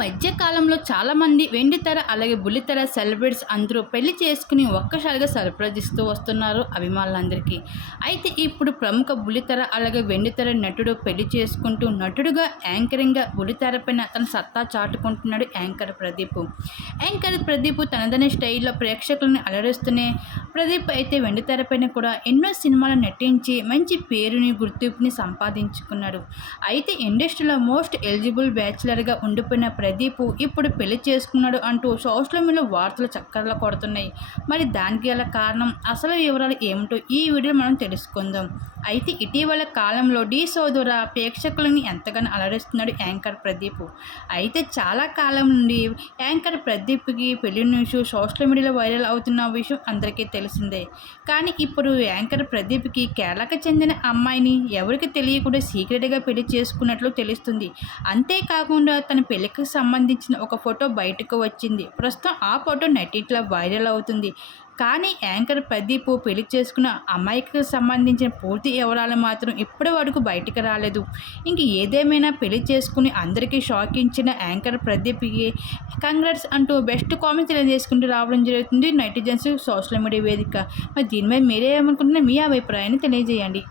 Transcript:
మధ్య కాలంలో చాలామంది వెండితెర అలాగే బుల్లితెర సెలబ్రిటీస్ అందరూ పెళ్ళి చేసుకుని ఒక్కసారిగా సర్ప్రైజ్ ఇస్తూ వస్తున్నారు అభిమానులందరికీ. అయితే ఇప్పుడు ప్రముఖ బుల్లితెర అలాగే వెండితెర నటుడు పెళ్ళి చేసుకుంటూ నటుడుగా యాంకరింగ్గా బుల్లితెరపైన తన సత్తా చాటుకుంటున్నాడు యాంకర్ ప్రదీప్. యాంకర్ ప్రదీప్ తనదనే స్టైల్లో ప్రేక్షకులను అలరిస్తూనే ప్రదీప్ అయితే వెండితెరపైన కూడా ఎన్నో సినిమాలు నటించి మంచి పేరుని గుర్తింపుని సంపాదించుకున్నాడు. అయితే ఇండస్ట్రీలో మోస్ట్ ఎలిజిబుల్ బ్యాచులర్గా ఉండిపోయిన ప్రదీప్ ఇప్పుడు పెళ్ళి చేసుకున్నాడు అంటూ సోషల్ మీడియాలో వార్తలు చక్కర్లు కొడుతున్నాయి. మరి దానికి గల కారణం అసలు వివరాలు ఏమిటో ఈ వీడియో మనం తెలుసుకుందాం. అయితే ఇటీవల కాలంలో డి సోదర ప్రేక్షకులని ఎంతగానో అలరిస్తున్నాడు యాంకర్ ప్రదీప్. అయితే చాలా కాలం నుండి యాంకర్ ప్రదీప్కి పెళ్ళి న్యూస్ సోషల్ మీడియాలో వైరల్ అవుతున్న విషయం అందరికీ తెలిసిందే. కానీ ఇప్పుడు యాంకర్ ప్రదీప్కి కేరళకు చెందిన అమ్మాయిని ఎవరికి తెలియకుండా సీక్రెట్గా పెళ్ళి చేసుకున్నట్లు తెలుస్తుంది. అంతేకాకుండా తన పెళ్ళికి సంబంధించిన ఒక ఫోటో బయటకు వచ్చింది. ప్రస్తుతం ఆ ఫోటో నెట్టిట్లో వైరల్ అవుతుంది. కానీ యాంకర్ ప్రదీప్ పెళ్ళి చేసుకున్న అమ్మాయికి సంబంధించిన పూర్తి వివరాలు మాత్రం ఇప్పటి వరకు బయటకు రాలేదు. ఇంక ఏదేమైనా పెళ్ళి చేసుకుని అందరికీ షాక్ ఇచ్చిన యాంకర్ ప్రదీప్కి కంగ్రాట్స్ అంటూ బెస్ట్ కామెంట్స్ తెలియజేసుకుంటూ రావడం జరుగుతుంది. నెటిజన్స్ సోషల్ మీడియా వేదిక. మరి దీనిపై మీరే ఏమనుకుంటున్నా మీ అభిప్రాయాన్ని తెలియజేయండి.